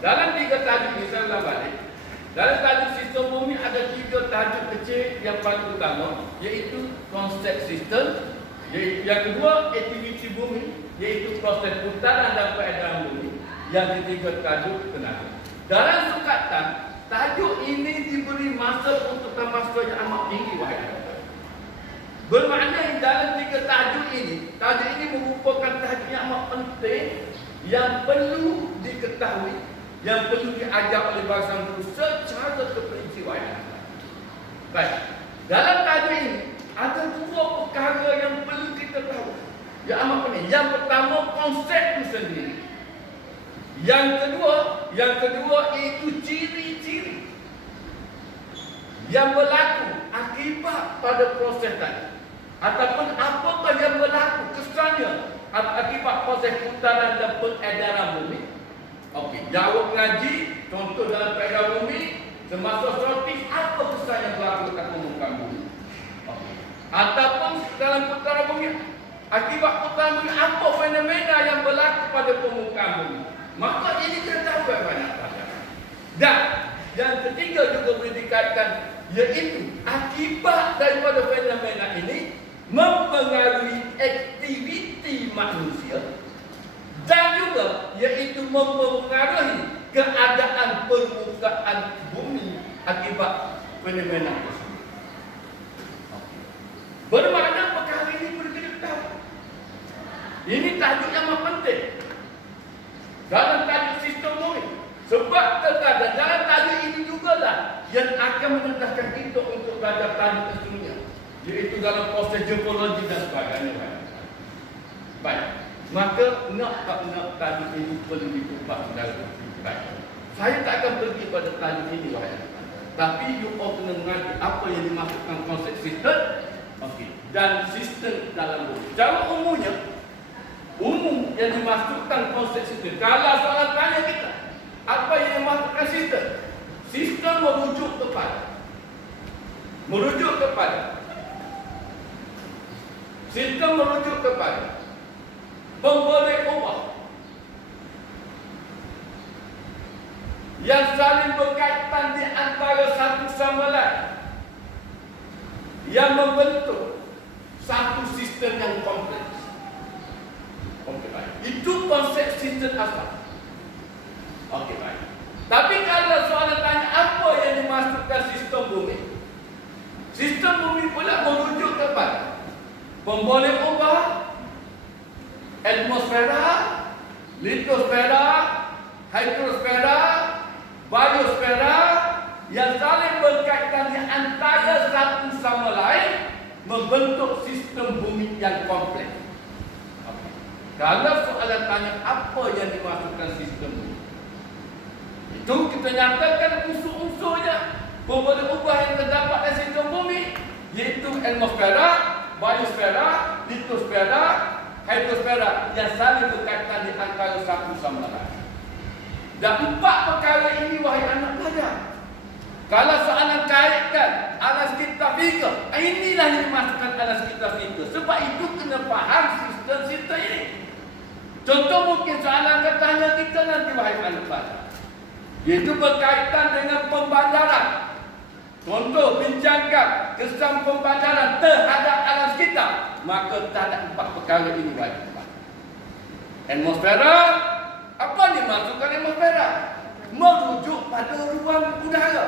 Dalam 3 tajuk ini saya ulang balik. Dalam tajuk sistem bumi ada 3 tajuk kecil yang paling utama, iaitu konsep sistem, yang kedua aktiviti bumi, iaitu proses putaran dan peredaran bumi, yang ketiga tajuk tenaga. Dalam sukatan, tajuk ini diberi masa untuk masa yang amat tinggi, wahai anak. Bermakna dalam 3 tajuk ini merupakan tajuk yang amat penting, yang perlu diketahui, yang perlu diajar oleh bangsa guru secara terperinci, wahai anak. Baik, dalam tajuk ini ada 2 perkara yang perlu kita tahu, yang amat penting. Yang pertama, konsep itu sendiri. Yang kedua itu ciri-ciri yang berlaku akibat pada proses tadi, ataupun apakah yang berlaku kesannya akibat proses putaran dan peredaran bumi. Okey, jawab ngaji, contoh dalam peredaran bumi semasa sortis, apa kesan yang berlaku dekat permukaan bumi. Okey, ataupun dalam putaran bumi, akibat putaran bumi, apa fenomena yang berlaku pada permukaan bumi. Maka ini kita tahu banyak pelajaran. Dan yang ketiga juga boleh dikaitkan, iaitu akibat daripada fenomena ini mempengaruhi aktiviti manusia, dan juga iaitu mempengaruhi keadaan permukaan bumi akibat fenomena tersebut. Bermakna perkara ini perlu kita tahu. Ini tajuk yang amat penting dalam tajuk sistem bumi. Sebab terkadang dalam tajuk ini jugalah yang akan menentahkan kita untuk belajar tajuk sesungguhnya, iaitu dalam proses geologi dan sebagainya. Baik, maka nak tak nak tajuk ini perlu dikupas dalam baik. Saya tak akan pergi pada tajuk ini, wahai anak. Tapi you all kena mengaji apa yang dimaksudkan konsep sistem, dan sistem dalam bumi. Secara umum yang dimasukkan konsep sistem. Kalau soalan tanya kita, apa yang dimasukkan sistem? Sistem merujuk kepada pemboleh ubah yang saling berkaitan di antara satu sama lain, yang membentuk satu sistem yang kompleks. Itu konsep sistem asal. Okey, baik. Tapi kalau soalan tanya apa yang dimasukkan sistem bumi? Sistem bumi pula merujuk kepada pemboleh ubah, atmosfera, litosfera, hidrosfera, biosfera, yang saling berkaitan di antara satu sama lain membentuk sistem bumi yang kompleks. Kalau soalan tanya apa yang dimasukkan sistem bumi, itu kita nyatakan unsur-unsurnya pemboleh ubah yang terdapat dalam sistem bumi, iaitu atmosfera, biosfera, litosfera, hidrosfera, yang saling berkaitan di antara satu sama lain. Dan 4 perkara ini, wahai anak pelajar, kalau soalan kaitkan alas kita fikir, inilah yang dimasukkan alas kita fikir. Sebab itu kena faham sistem-sistem ini. Contoh mungkin soalan katanya kita nanti, wahai anak pelajar, iaitu berkaitan dengan pembandaran. Contoh bincangkan kesan pembandaran terhadap alam sekitar, maka terhadap 4 perkara ini wajib. Atmosfera, apa dimasukkan atmosfera? Merujuk pada ruang udara,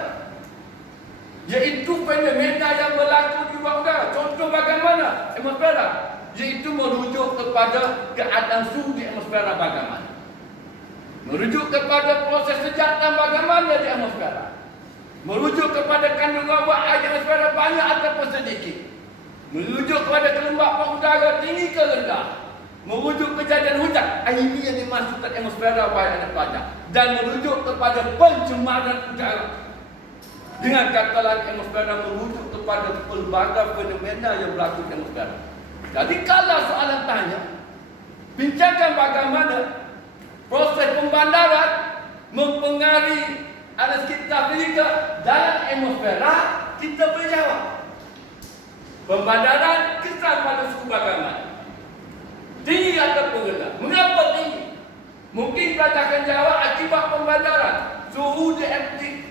iaitu fenomena yang berlaku di ruang udara. Contoh bagaimana atmosfera? Iaitu merujuk kepada keadaan suhu di atmosfera bagaimana, merujuk kepada proses sejatan bagaimana di atmosfera, merujuk kepada kandungan buah air di atmosfera banyak ataupun sedikit, merujuk kepada kelembapan udara tinggi ke rendah, merujuk kejadian hujan. Ini yang dimasukkan atmosfera, wahai anak pelajar. Dan merujuk kepada pencemaran udara. Dengan kata lain, atmosfera merujuk kepada pelbagai fenomena yang berlaku di atmosfera. Jadi kalau soalan tanya, bincangkan bagaimana proses pembandaran mempengaruhi alam sekitar kita dalam atmosfera, kita berjawab. Pembandaran kesan pada suhu bagaimana? Tinggi ataupun rendah? Mengapa tinggi? Mungkin pelajar akan jawab akibat pembandaran. Suhu di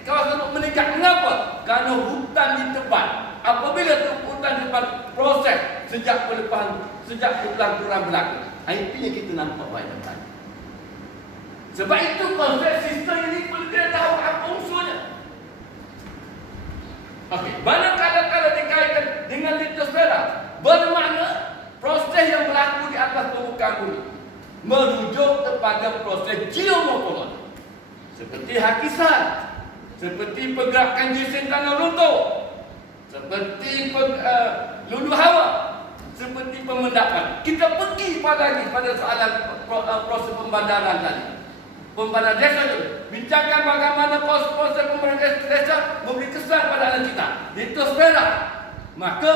kawasan meningkat. Kenapa? Kerana hutan ditebang. Apabila hutan ditebang, proses sejak peleparan berlaku. Itu yang kita nampak banyak tadi. Sebab itu konsep sistem ini perlu kita tahu apa unsurnya. Okey, manakala kalau dikaitkan dengan litosfera, bermakna proses yang berlaku di atas permukaan bumi merujuk kepada proses geomorfologi seperti hakisan, seperti pergerakan jisim tanah runtuh, seperti lulu hawa, seperti pemendapan. Kita pergi pada soalan proses pembandaran tadi. Pembandaran desa itu bincangkan bagaimana proses pembandaran desa memberi kesan pada alam kita. Litosfera, maka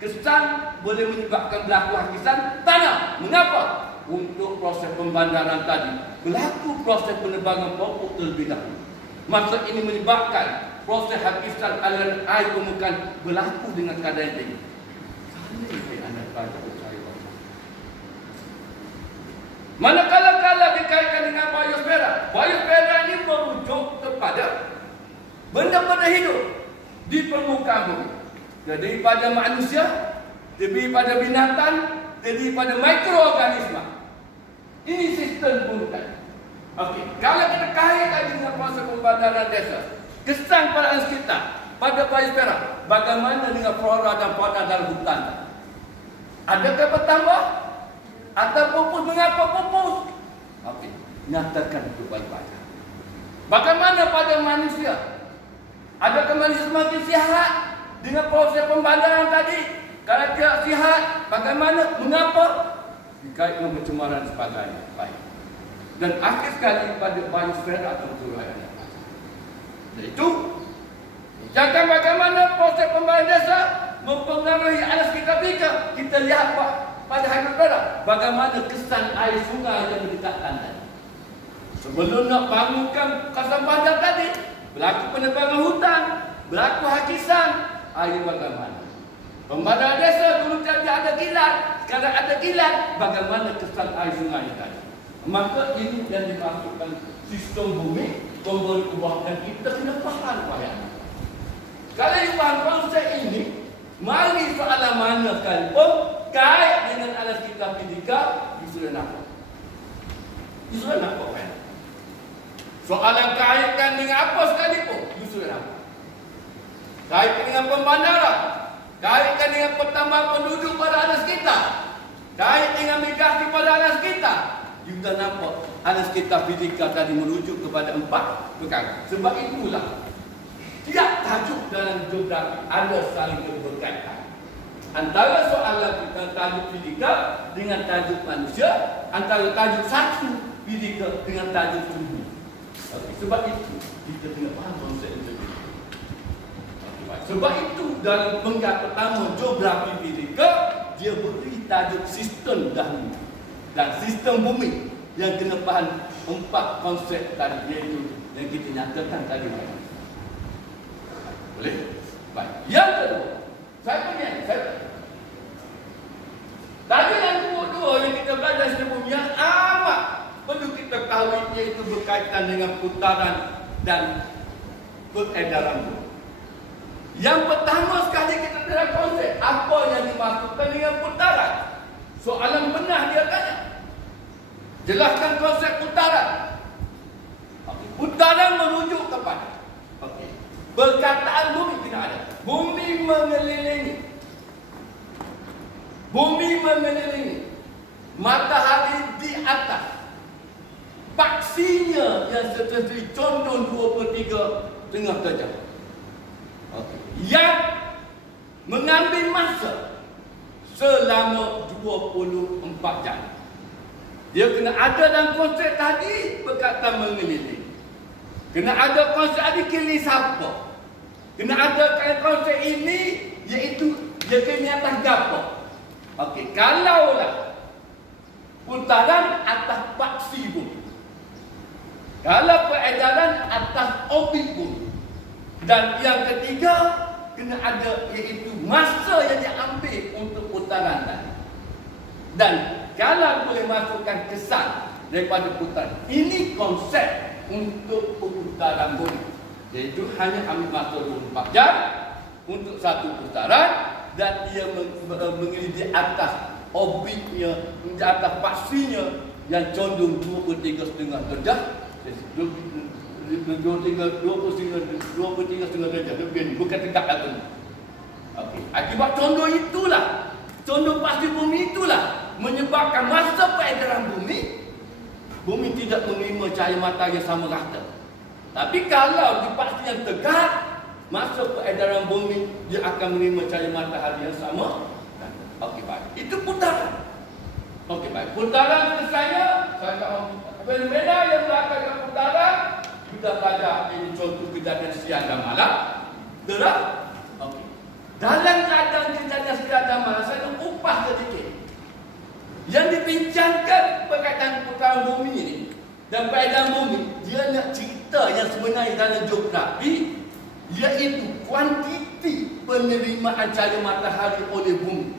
kesan boleh menyebabkan berlaku hakisan tanah. Mengapa? Untuk proses pembandaran tadi berlaku proses penebangan pokok terlebih dahulu. Maka ini menyebabkan proses hakisan aliran air permukaan berlaku dengan kadar yang tinggi. Manakala dikaitkan dengan biosfera, biosfera ini merujuk kepada benda-benda hidup di permukaan bumi. Jadi pada manusia, terdiri pada binatang, terdiri pada mikroorganisma. Ini sistem permukaan. Okey, kalau kita kaitkan dengan proses pembandaran desa, kesan pada alam sekitar, pada biosfera, bagaimana dengan flora dan fauna dalam hutan? Adakah bertambah? Atau pupus? Mengapa pupus? Okey, nyatakan itu baik-baik. Bagaimana pada manusia? Adakah manusia semakin sihat dengan proses pembandaran tadi? Kalau tidak sihat, bagaimana? Mengapa? Dikaitkan dengan pencemaran sebagainya. Baik. Dan akhir sekali pada biosfera atau turaian. Iaitu jangan bagaimana proses pembandaran desa mempengaruhi alam sekitar kita. Kita lihat pada hidrosfera bagaimana kesan air sungai yang berdekatan tadi. Sebelum nak bangunkan kawasan bandar tadi, berlaku penebangan hutan, berlaku hakisan, air bagaimana? Pembandaran desa dulu tadi ada kilat, sekarang ada kilat, bagaimana kesan air sungai tadi? Maka ini yang dimasukkan sistem bumi memberi ubah dan kita kena faham payah. Kalau dipaham konsep ini, mari soalan mana sekalipun kait dengan alam sekitar fizika, sudah nampak. Sudah nampak kan? Soalan kaitkan dengan apa sekalipun, sudah nampak. Kaitkan dengan pembandaran, kaitkan dengan pertambahan penduduk pada alam sekitar, kait dengan migrasi pada alam sekitar. Kita nampak alam sekitar fizika tadi merujuk kepada 4 perkara. Sebab itulah tiap tajuk dalam geografi ada saling berkaitan. Antara soalan kita tajuk fizika dengan tajuk manusia, antara tajuk satu fizika dengan tajuk bumi. Sebab itu kita kena faham konsep itu. Sebab itu dalam penggat pertama geografi fizika dia beri tajuk sistem dahulu dan sistem bumi yang kena faham 4 konsep tadi, iaitu yang kita nyatakan tadi. Boleh? Baik. Yang kedua, tadi yang kedua yang kita belajar sistem bumi yang amat perlu kita ketahui, iaitu berkaitan dengan putaran dan peredaran bumi. Yang pertama sekali kita dalam konsep apa yang dimaksudkan dengan putaran. Soalan benar dia tanya. Jelaskan konsep putaran. Putaran merujuk kepada perkataan bumi tidak ada. Bumi mengelilingi. Bumi mengelilingi. Matahari di atas. Paksinya yang seperti condong 2/3 tengah derajat. Yang mengambil masa selama 24 jam. Dia kena ada dalam konsep tadi perkataan mengelilingi. Kena ada konsep tadi keliling siapa. Kena ada konsep ini, iaitu dia kena atas apa. Okey, kalaulah putaran atas paksi bumi. Kalau peredaran atas orbit bumi. Dan yang ketiga, kena ada iaitu masa yang diambil untuk putaran tadi. Dan kalau boleh masukkan kesan daripada putaran. Ini konsep untuk putaran bumi. Iaitu hanya ambil masa 24 jam untuk satu putaran dan ia mengilir di atas orbitnya, di atas paksinya yang condong 23,5 derajat. 23,5 derajat lebih, bukan tegak lagi. Okey, akibat condong itulah, condong pasti bumi itulah menyebabkan masa peredaran bumi tidak menerima cahaya matahari yang sama rata. Tapi kalau di pasti yang tegak, masa peredaran bumi dia akan menerima cahaya matahari yang sama. Okey, baik. Itu putaran. Okey, baik. Putaran selesainya, fenomena yang melakukan putaran sudah belajar ini contoh kejadian siang dan malam. Betul? Okey. Dalam keadaan kejadian siang dan malam, saya nak upah sedikit. Yang dibincangkan berkaitan putaran bumi ini dan peredaran bumi, dia nak cerita yang sebenarnya dalam geografi, iaitu kuantiti penerimaan cahaya matahari oleh bumi.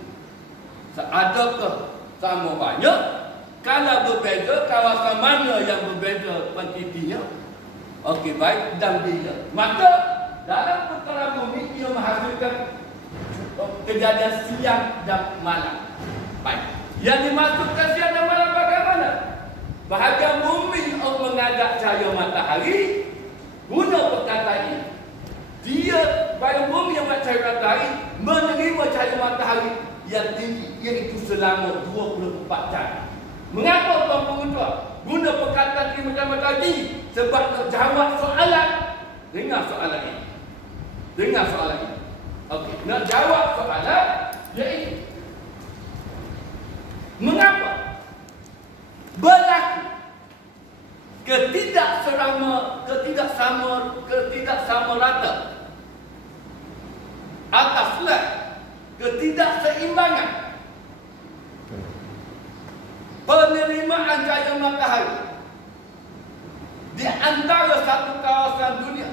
Adakah sama banyak? Kalau berbeza, kawasan mana yang berbeza kuantitinya? Okey, baik, dan bila? Maka dalam putaran bumi ia menghasilkan kejadian siang dan malam. Baik. Yang dimaksudkan siang dan malam bagaimana? Bahagian bumi menghadap cahaya matahari, guna perkataan ini. Dia, bahagian bumi yang menghadap cahaya matahari, menerima cahaya matahari yang tinggi, iaitu selama 24 jam. Mengapa tuan-tuan guna perkataan ini macam tadi? Sebab nak jawab soalan. Dengar soalan ini. Dengar soalan ini. Okey, nak jawab soalan, iaitu mengapa berlaku ketidaksama rata atas flat ketidakseimbangan penerimaan cahaya matahari di antara satu kawasan dunia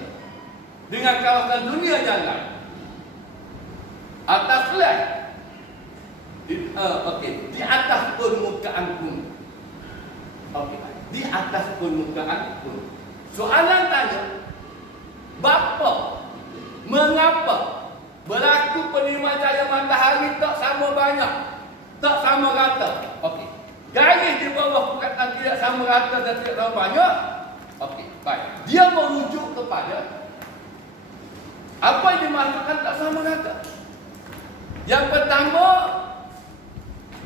dengan kawasan dunia yang lain atas flat di atas permukaan bumi. Okey, di atas permukaan bumi. Soalan tanya, mengapa berlaku penerimaan cahaya matahari tak sama banyak, tak sama rata? Okey, garis di bawah perkataan tidak sama rata dan tidak sama banyak. Okey, baik. Dia merujuk kepada apa yang dimaksudkan tak sama rata. Yang pertama,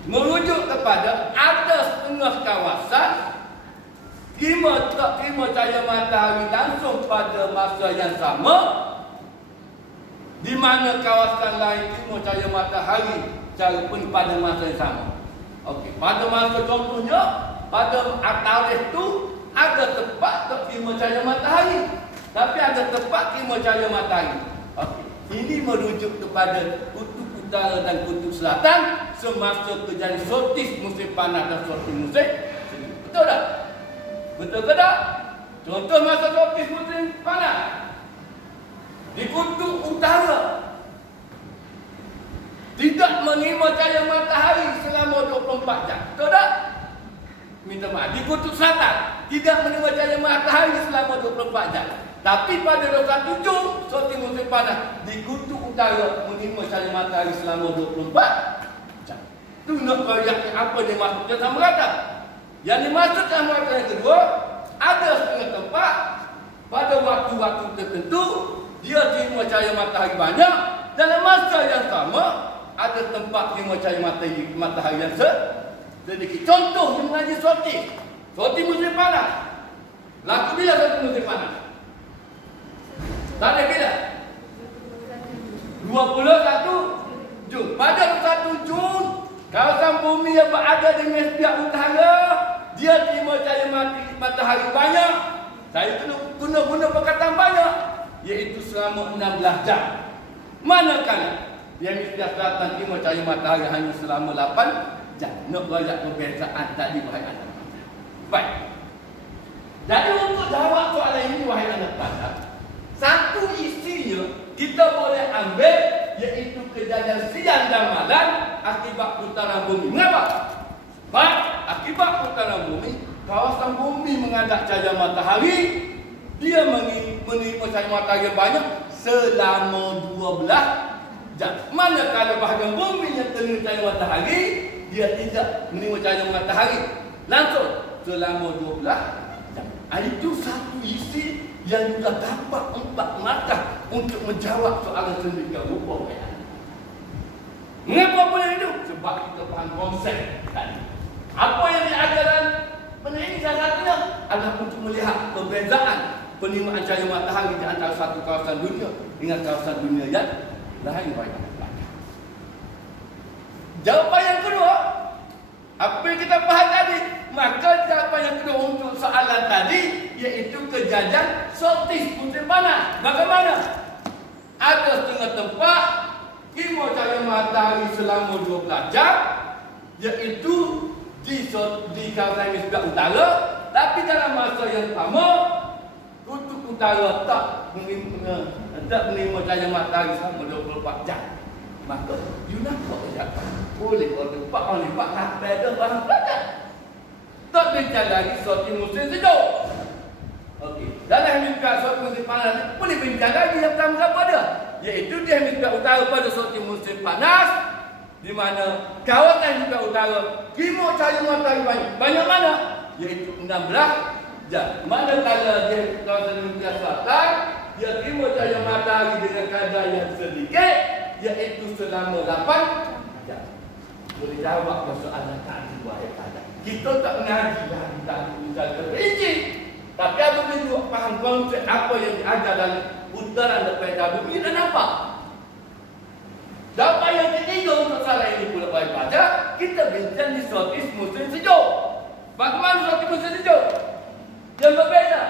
merujuk kepada ada setengah kawasan tak terima cahaya matahari langsung pada masa yang sama, di mana kawasan lain terima cahaya matahari pada masa yang sama. Okey, pada masa contohnya, pada tarikh itu ada tempat tak terima cahaya matahari, tapi ada tempat terima cahaya matahari. Okey, ini merujuk kepada kutub utara dan kutub selatan semasa kejadian solstis musim panas dan solstis musim semi. Betul tak? Betul ke tak? Contoh masa solstis musim panas di kutub utara tidak menerima cahaya matahari selama 24 jam. Betul tak? Minta maaf. Di kutub selatan tidak menerima cahaya matahari selama 24 jam. Tapi pada 21 Jun, solstis musim panas, di kutub utara menerima cahaya matahari selama 24 jam. Itu nak bayangkan apa dia maksudkan sama rata. Yang dimaksud sama rata yang kedua, ada setengah tempat pada waktu-waktu tertentu dia terima cahaya matahari banyak, dalam masa yang sama ada tempat terima cahaya matahari yang sedikit. Contoh dia mengaji solstis musim panas. Laku bila solstis musim panas? Tarikh bila? 21 Jun. Pada 21 Jun, kawasan bumi yang berada di hemisfer utara, dia terima cahaya matahari banyak. Saya guna perkataan banyak, iaitu selama 16 jam. Manakala di hemisfer selatan terima cahaya matahari hanya selama 8 jam. Nak banyak perbezaan tadi, wahai anak bangsa. Baik. Jadi untuk jawab soalan ini, wahai anak bangsa, satu isinya kita boleh ambil, iaitu kejadian siang dan malam akibat putaran bumi. Mengapa? Sebab akibat putaran bumi kawasan bumi menghadap cahaya matahari, dia menerima cahaya matahari yang banyak selama 12 jam. Manakala bahagian bumi yang terkena cahaya matahari, dia tidak menerima cahaya matahari langsung selama 12 jam. Itu satu isi yang juga dapat 4 mata untuk menjawab soalan sedemikian rupa. Mengapa boleh itu? Sebab kita faham konsep tadi. Apa yang diajarkan benda ini salah satunya adalah untuk melihat perbezaan penerimaan cahaya matahari di antara satu kawasan dunia dengan kawasan dunia yang lain. Jawapan yang kedua, apa yang kita faham tadi, maka jawapan yang kedua untuk soalan tadi iaitu kejadian solstis musim panas. Bagaimana? Ada setengah tempat khidmat cahaya matahari selama 12 jam, iaitu di kawasan hemisfer utara, tapi dalam masa yang sama kutub utara tak menerima cahaya matahari selama 24 jam. Maka you nampak tak? Boleh orang pak sampai ada barang pelajar. Tak bincang lagi suatu musim sejuk. Okey, dalam hemisfer suatu musim panas boleh bincang lagi yang pertama apa dia? Iaitu di hemisfer utara pada suatu musim panas, di mana kawasan hemisfer utara khidmat cahaya matahari banyak mana? Iaitu 16 jam. Manakala di kawasan hemisfer selatan, dia khidmat cahaya matahari dengan kadar yang sedikit, iaitu selama 8 jam. Boleh jawab soalan tadi wahai kawan. Kita tak mengaji dah tentang terperinci, tapi apabila juga faham konsep apa yang diajar dalam putaran daripada bumi dan nampak. Jawapan yang ketiga untuk soalan ini pula baik baca, kita bincang di suatu musim sejuk. Bagaimana suatu musim sejuk? Yang berbeza.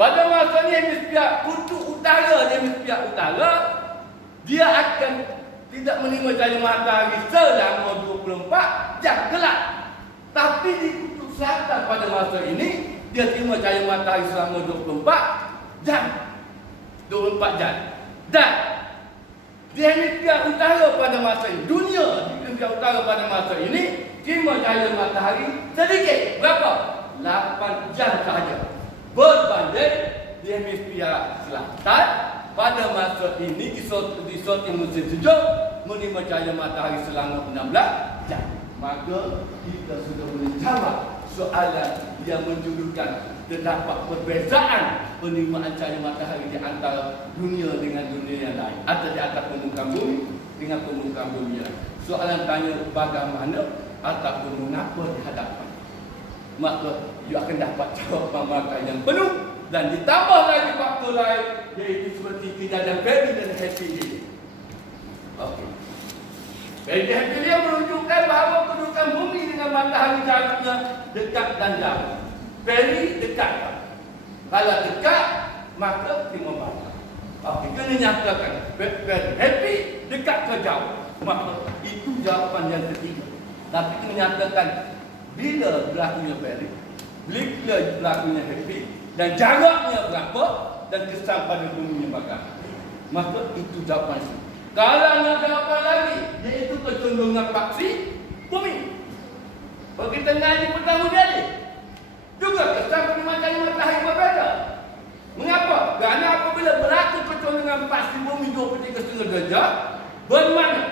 Pada masa ni hemisfer kutub utara, dia akan tidak menerima cahaya matahari selama 24 jam gelap. Tapi di kutub selatan pada masa ini, dia terima cahaya matahari selama 24 jam. Dan di hemisfer utara pada masa ini, dunia di hemisfer utara pada masa ini terima cahaya matahari sedikit. Berapa? 8 jam sahaja. Berbanding di hemisfer selatan pada masa ini di suatu musim sejuk menerima cahaya matahari selama 16 jam. Maka kita sudah boleh jawab soalan yang menunjukkan terdapat perbezaan penerimaan cahaya matahari di antara dunia dengan dunia yang lain, atau di atas permukaan bumi dengan permukaan bumi yang lain. Soalan tanya bagaimana ataupun mengapa dihadapkan, maka you akan dapat jawapan makan yang penuh dan ditambah lagi faktor lain, iaitu seperti kejadian Perry dan Happy ini. Okey. Perry dan Happy dia menunjukkan bahawa kedudukan bumi dengan matahari jaraknya dekat dan jauh. Perry dekat. Kalau dekat, maka terima banyak. Okey, kena nyatakan Perry Happy dekat ke jauh. Maka itu jawapan yang ketiga. Tapi kena nyatakan bila berlakunya Perry, bila berlakunya Happy, dan jaraknya berapa, dan kesan pada bumi bagaimana. Maka itu jawapan itu. Kalau nak jawapan lagi, iaitu kecenderungan paksi bumi. Kalau kita ngaji pertama kali, juga kesan penerimaan cahaya matahari berbeza. Mengapa? Kerana apabila berlaku kecenderungan paksi bumi 23,5 derajat, bermakna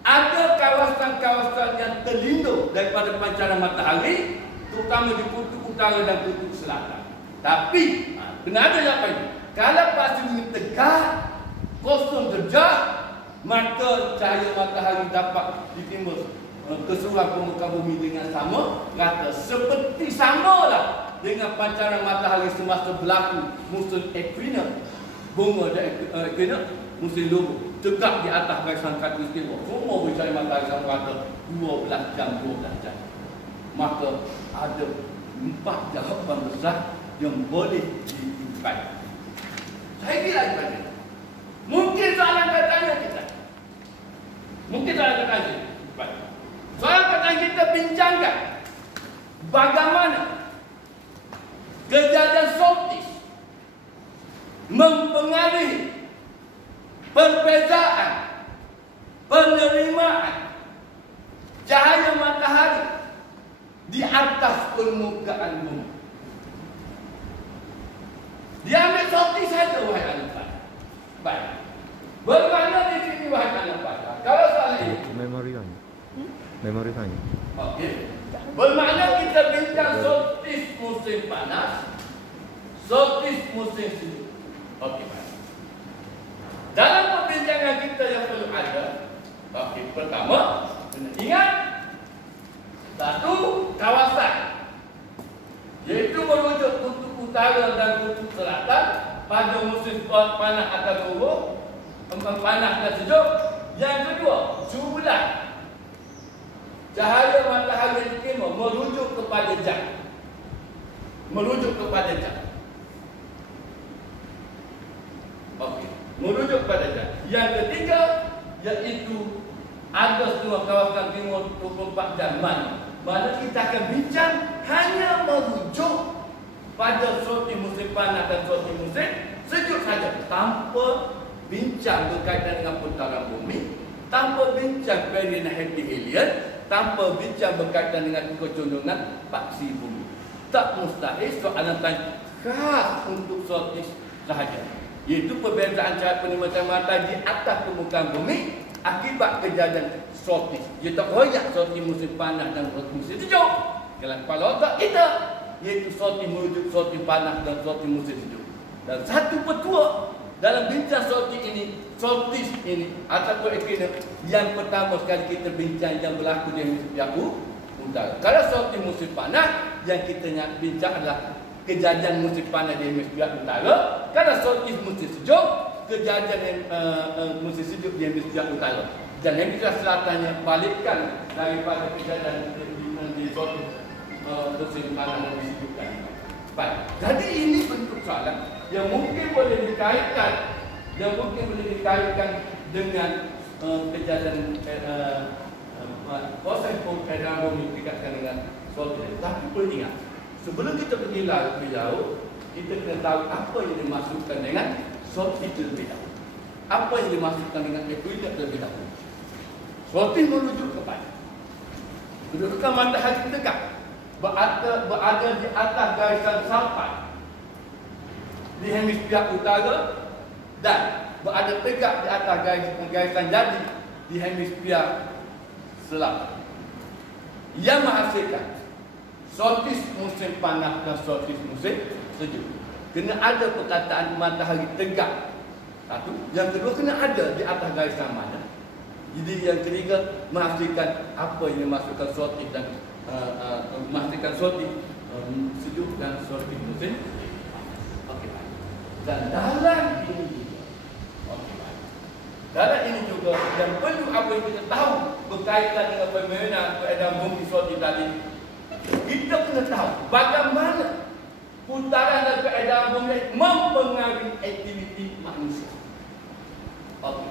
ada kawasan-kawasan yang terlindung daripada pancaran matahari, terutama di kutub utara dan kutub selatan. Tapi, kena ada apa ini? Kalau paksi bumi tegak, 0 derajat, maka cahaya matahari dapat ditimbul keseluruhan permukaan bumi dengan sama rata. Seperti samalah dengan pancaran matahari semasa berlaku musim equinox, bunga dan equinox, musim lobo, tegak di atas garisan khatulistiwa. Semua bercahaya matahari sama rata 12 jam. Maka ada 4 jawapan besar yang boleh diimpan. Saya kira kepada mungkin soalan katanya kita. Soalan katanya kita bincangkan bagaimana kejadian solstis mempengaruhi perbezaan penerimaan cahaya matahari di atas permukaan bumi. Dia ambil sorti saja, wahai anak pada. Baik. Bermakna di sini, wahai anak pada, kalau soal ini Memori kan? okey. Bermakna kita bincang solstis musim panas, solstis musim sejuk. Okey, baik. Dalam perbincangan kita yang perlu ada, okey, pertama, kena ingat satu kawasan, iaitu merujuk kutub utara dan kutub selatan pada musim panas atau gugur, panas dan sejuk. Yang kedua, jumlah cahaya matahari di timur merujuk kepada jam. Okey, merujuk kepada jam. Yang ketiga, iaitu ada semua kawasan timur 24 jam. Mana kita akan bincang hanya merujuk pada sorti musim panas dan sorti musim sejuk saja, tanpa bincang berkaitan dengan putaran bumi, tanpa bincang period perihelion, tanpa bincang berkaitan dengan kecondongan paksi bumi. Tak mustahil soalan tanya khas untuk sortis sahaja, iaitu perbezaan cara penikmatan mata di atas permukaan bumi akibat kejadian sortis. Dia tak royak sorti musim panas dan sorti musim sejuk. Dalam kepala otak kita, iaitu sorti merujuk sorti panas dan sorti musim sejuk. Dan satu petua dalam bincang sortis ini ataupun ekonomi yang pertama sekali kita bincang yang berlaku di hemisfer utara. Kalau sorti musim panas, yang kita nak bincang adalah kejadian musim panas di hemisfer utara. Kalau sorti musim sejuk, kejadian musim sejuk di hemisfer utara. Dan hemisfer selatannya balikkan daripada kejadian di sorti musim panas dan musim sejuk. Baik. Jadi ini bentuk soalan yang mungkin boleh dikaitkan dengan kejadian proses peredaran bumi dikatakan dengan sorti. Tapi perlu ingat, sebelum kita pergi lebih jauh, kita kena tahu apa yang dimaksudkan dengan sorti terlebih dahulu. Apa yang dimaksudkan dengan ekuilip terlebih dahulu. Sorti merujuk kepada kedudukan matahari dekat, berada di atas garisan sampai di hemisfer utara dan berada tegak di atas garisan jadi di hemisfer selatan, yang menghasilkan sortis musim panas dan sortis musim sejuk. Kena ada perkataan matahari tegak, satu. Yang kedua, kena ada di atas garisan mana. Jadi yang ketiga, menghasilkan apa yang dimaksudkan sortis dan menghasilkan sortis sejuk dan sortis musim. Okey, baik. Dan dalam ini juga yang perlu apa yang kita tahu berkaitan dengan fenomena peredaran bumi sorti tadi. Kita kena tahu bagaimana putaran dan peredaran bumi mempengaruhi aktiviti manusia. Okey,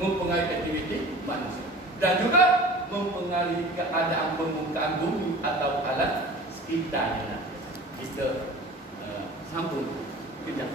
mempengaruhi aktiviti manusia dan juga mempengaruhi keadaan permukaan bumi atau alam sekitarnya. Kita sambung kejap.